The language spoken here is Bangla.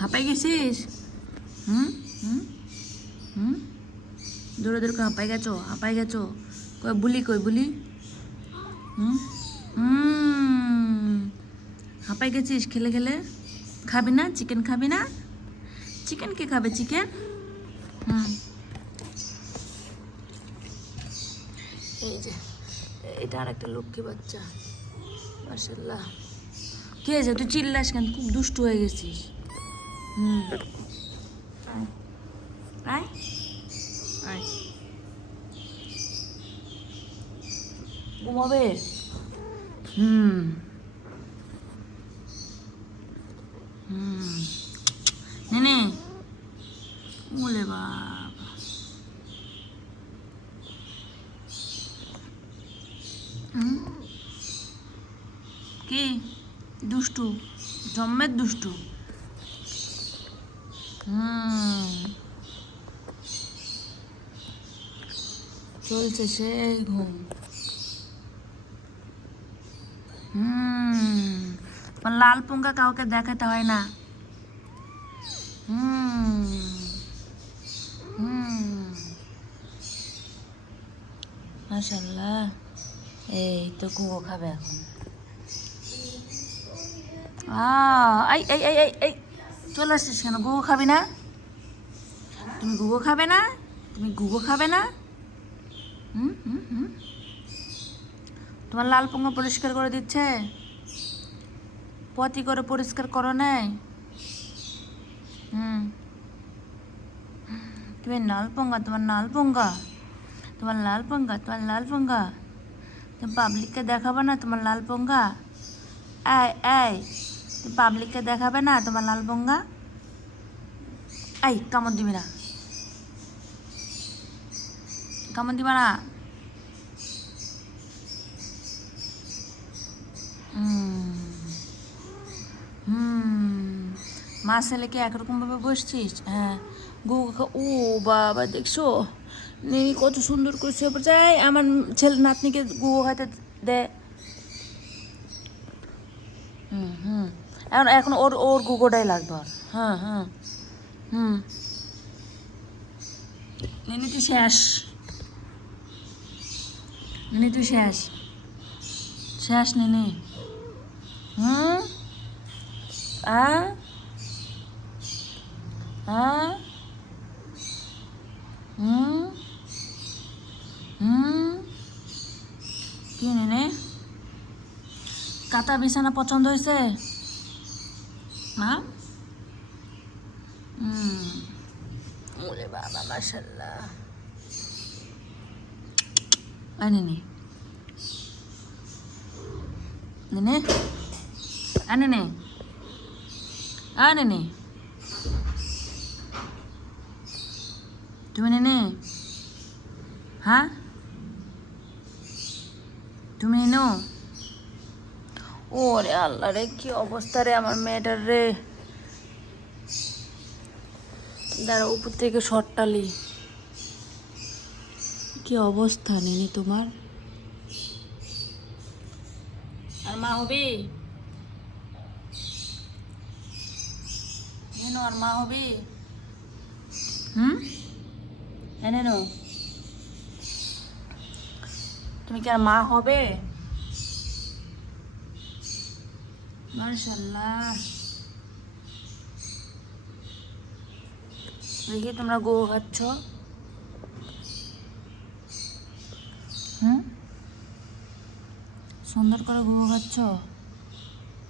হাঁপাই গেছিস? হুম হুম হুম দৌড়ে দৌড়ে হাঁপাই গেছো কই বুলি হুম হুম হাঁপাই গেছিস খেলে খেলে? খাবি না চিকেন? খাবি না চিকেন? কে খাবে চিকেন? হুম এই যে এটা আর একটা লক্ষ্মী বাচ্চা, মাশাআল্লাহ। কি হয়েছে, তুই চিল্লাস কেন? খুব দুষ্টু হয়ে গেছিস। হুম আয় আয় ঘুমাবে। হুম হুম নেনে বলে বাবা। হুম কি দুষ্টু, জম্মের দুষ্টু। হুম চলছে সেই ঘুম। হুম লাল পুঙ্গা কাউকে দেখাতে হয় না। হুম হুম মাশাআল্লাহ। এই তো গুগো খাবে এখন। এই এই এই এই এই চলে আসছিস কেন? গুগো খাবি না? তুমি গুগো খাবে না? তুমি গুগো খাবে না? হুম হুম হুম তোমার লাল পুঙ্গা পরিষ্কার করে দিচ্ছে? পটি করে পরিষ্কার করো নাই? হুম তুমি লাল পুঙ্গা, তোমার লাল পুঙ্গা, তোমার লাল পুঙ্গা, তোমার লাল পুঙ্গা। তুমি পাবলিককে দেখাবে না তোমার লাল পুঙ্গা? এই এই তুমি পাবলিককে দেখাবে না তোমার লাল পুঙ্গা? এই কামড় দিবি না, কামড় দিবা না। হুম হুম মা ছেলেকে একরকমভাবে বসছিস? হ্যাঁ ও বাবা দেখছো নেই কত সুন্দর করে শুয়ে পড়ছে। এই আমার ছেলে নাতনিকে গুগো খাইতে দে। হুম হুম এখন এখন ওর ওর গুগোটাই লাগবে ওর। হ্যাঁ হ্যাঁ হুম নিনি তুই শেষ, নিনি তুই শেষ, শেষ নিনি। হুম আ আ হুম হুম কি নিনি? কাতা বিছানা পছন্দ হয়েছে? হ্যাঁ হুম ওরে বাবা মাশাআল্লাহ। আনে নে নে আনে নে আনে নে তুমি নে হ্যাঁ তুমি নো। ওরে আল্লাহ রে কি অবস্থা রে আমার মেয়েটার রে। দাঁড়া উপর থেকে শর্টালি কি অবস্থা নেনি তোমার। আর মা হবি নেনো? আর মা হবি? হুম এনে নো তুমি কি আর মা হবে? মাশাআল্লাহ দেখি তোমরা গো খাচ্ছ। হুম সুন্দর করে গো খাচ্ছ।